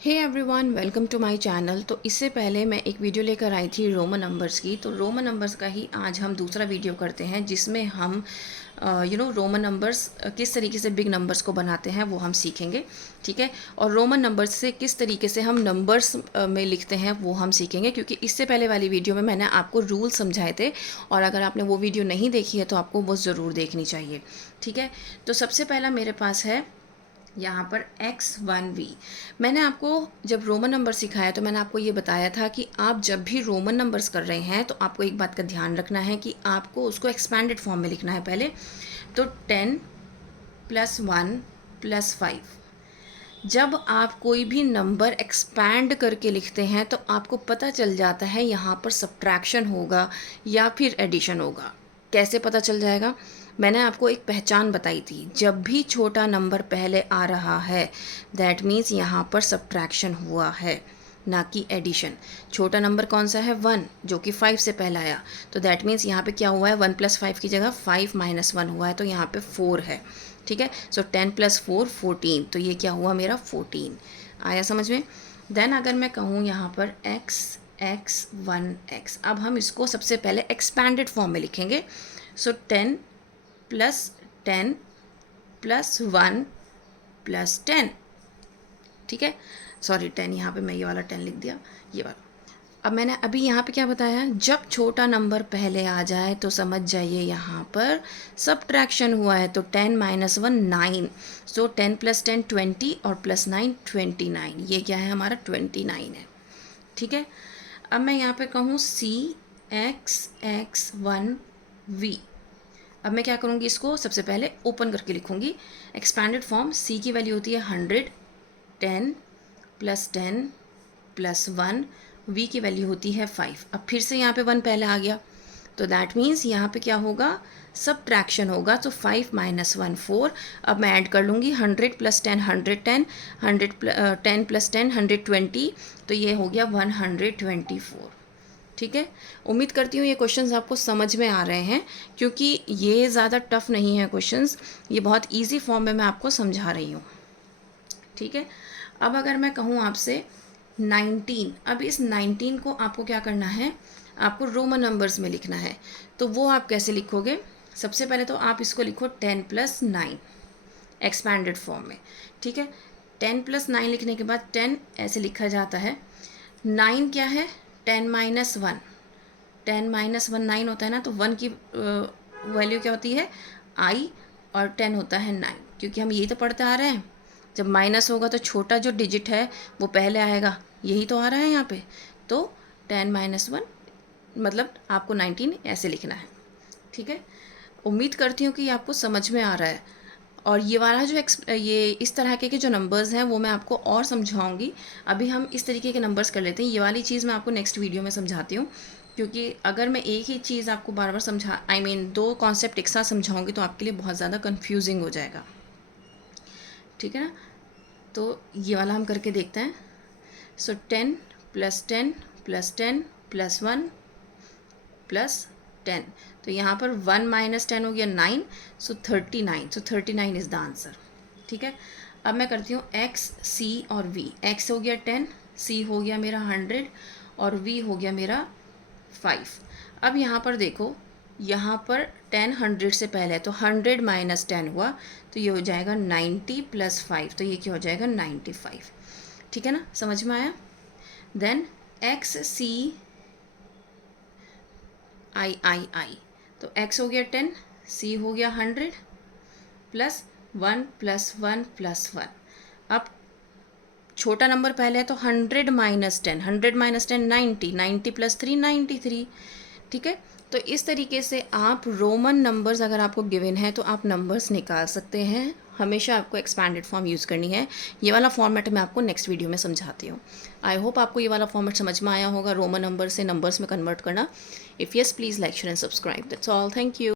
Hey everyone, welcome to my channel. तो इससे पहले मैं एक वीडियो लेकर आई थी रोमन नंबर्स की। तो रोमन नंबर्स का ही आज हम दूसरा वीडियो करते हैं जिसमें हम रोमन नंबर्स किस तरीके से बिग नंबर्स को बनाते हैं वो हम सीखेंगे। ठीक है, और रोमन नंबर्स से किस तरीके से हम नंबर्स में लिखते हैं वो हम सीखेंगे, क्योंकि इससे पहले वाली वीडियो में मैंने आपको रूल समझाए थे और अगर आपने वो वीडियो नहीं देखी है तो आपको वो ज़रूर देखनी चाहिए। ठीक है, तो सबसे पहला मेरे पास है यहाँ पर x1v। मैंने आपको जब रोमन नंबर सिखाया तो मैंने आपको ये बताया था कि आप जब भी रोमन नंबर्स कर रहे हैं तो आपको एक बात का ध्यान रखना है कि आपको उसको एक्सपैंडेड फॉर्म में लिखना है पहले। तो 10 + 1 + 5, जब आप कोई भी नंबर एक्सपैंड करके लिखते हैं तो आपको पता चल जाता है यहाँ पर सब्ट्रैक्शन होगा या फिर एडिशन होगा। कैसे पता चल जाएगा? मैंने आपको एक पहचान बताई थी, जब भी छोटा नंबर पहले आ रहा है दैट मीन्स यहाँ पर सब्ट्रैक्शन हुआ है, ना कि एडिशन। छोटा नंबर कौन सा है? 1, जो कि 5 से पहला आया। तो दैट मीन्स यहाँ पे क्या हुआ है? 1 + 5 की जगह 5 - 1 हुआ है, तो यहाँ पे 4 है। ठीक है, सो 10 + 4 14, तो ये क्या हुआ मेरा? 14 आया समझ में। देन अगर मैं कहूँ यहाँ पर x 1x, अब हम इसको सबसे पहले एक्सपैंडेड फॉर्म में लिखेंगे। सो 10 + 10 + 1 + 10। ठीक है, सॉरी 10, यहाँ पे मैं ये वाला 10 लिख दिया, ये वाला। अब मैंने अभी यहाँ पे क्या बताया? जब छोटा नंबर पहले आ जाए तो समझ जाइए यहाँ पर सब्ट्रैक्शन हुआ है। तो 10 - 1 9, सो 10 + 10 20 और +9 29। ये क्या है? हमारा 29 है। ठीक है, अब मैं यहाँ पे कहूँ cx1v। अब मैं क्या करूँगी? इसको सबसे पहले ओपन करके लिखूँगी एक्सपैंडेड फॉर्म। c की वैल्यू होती है 100, 10 + 10 + 1, v की वैल्यू होती है 5। अब फिर से यहाँ पे 1 पहले आ गया, तो दैट मीन्स यहाँ पे क्या होगा? सब्ट्रैक्शन होगा। तो 5 - 1 4। अब मैं ऐड कर लूँगी 100 + 10 110, 100 10 + 10 120, तो ये हो गया 124। ठीक है, उम्मीद करती हूँ ये क्वेश्चंस आपको समझ में आ रहे हैं, क्योंकि ये ज़्यादा टफ नहीं है क्वेश्चंस, ये बहुत इजी फॉर्म में मैं आपको समझा रही हूँ। ठीक है, अब अगर मैं कहूँ आपसे 19, अब इस 19 को आपको क्या करना है? आपको रोमन नंबर्स में लिखना है। तो वो आप कैसे लिखोगे? सबसे पहले तो आप इसको लिखो 10 + 9 एक्सपैंडेड फॉर्म में। ठीक है, 10 + 9 लिखने के बाद 10 ऐसे लिखा जाता है। 9 क्या है? 10 - 1, 10 - 1 9 होता है ना, तो 1 की वैल्यू क्या होती है? आई, और 10 होता है 9, क्योंकि हम यही तो पढ़ते आ रहे हैं। जब माइनस होगा तो छोटा जो डिजिट है वो पहले आएगा, यही तो आ रहा है यहाँ पे। तो 10 - 1 मतलब आपको 19 ऐसे लिखना है। ठीक है, उम्मीद करती हूँ कि ये आपको समझ में आ रहा है। और ये वाला जो ये इस तरह के जो नंबर्स हैं वो मैं आपको और समझाऊंगी। अभी हम इस तरीके के नंबर्स कर लेते हैं। ये वाली चीज़ मैं आपको नेक्स्ट वीडियो में समझाती हूँ, क्योंकि अगर मैं एक ही चीज़ आपको बार बार समझा दो कॉन्सेप्ट एक साथ समझाऊंगी तो आपके लिए बहुत ज़्यादा कन्फ्यूजिंग हो जाएगा। ठीक है ना, तो ये वाला हम करके देखते हैं। सो 10 + 10 + 10 + 1 + 10, तो यहाँ पर 1 - 10 हो गया 9, सो 39, सो 39 इज़ द आंसर। ठीक है, अब मैं करती हूँ x, c और v। x हो गया 10, c हो गया मेरा 100 और v हो गया मेरा 5। अब यहाँ पर देखो, यहाँ पर 10 100 से पहले है, तो 100 - 10 हुआ, तो ये हो जाएगा 90 + 5, तो ये क्या हो जाएगा? 95। ठीक है ना, समझ में आया? देन x c I, तो x हो गया 10, c हो गया 100 + 1 + 1 + 1। अब छोटा नंबर पहले है तो 100 - 10, 100 - 10 90, 90 + 3 93। ठीक है, तो इस तरीके से आप रोमन नंबर्स अगर आपको गिवन है तो आप नंबर्स निकाल सकते हैं। हमेशा आपको एक्सपैंडेड फॉर्म यूज़ करनी है। ये वाला फॉर्मेट मैं आपको नेक्स्ट वीडियो में समझाती हूँ। आई होप आपको ये वाला फॉर्मेट समझ में आया होगा, रोमन नंबर से नंबर्स में कन्वर्ट करना। If yes, please like share and subscribe. That's all, thank you.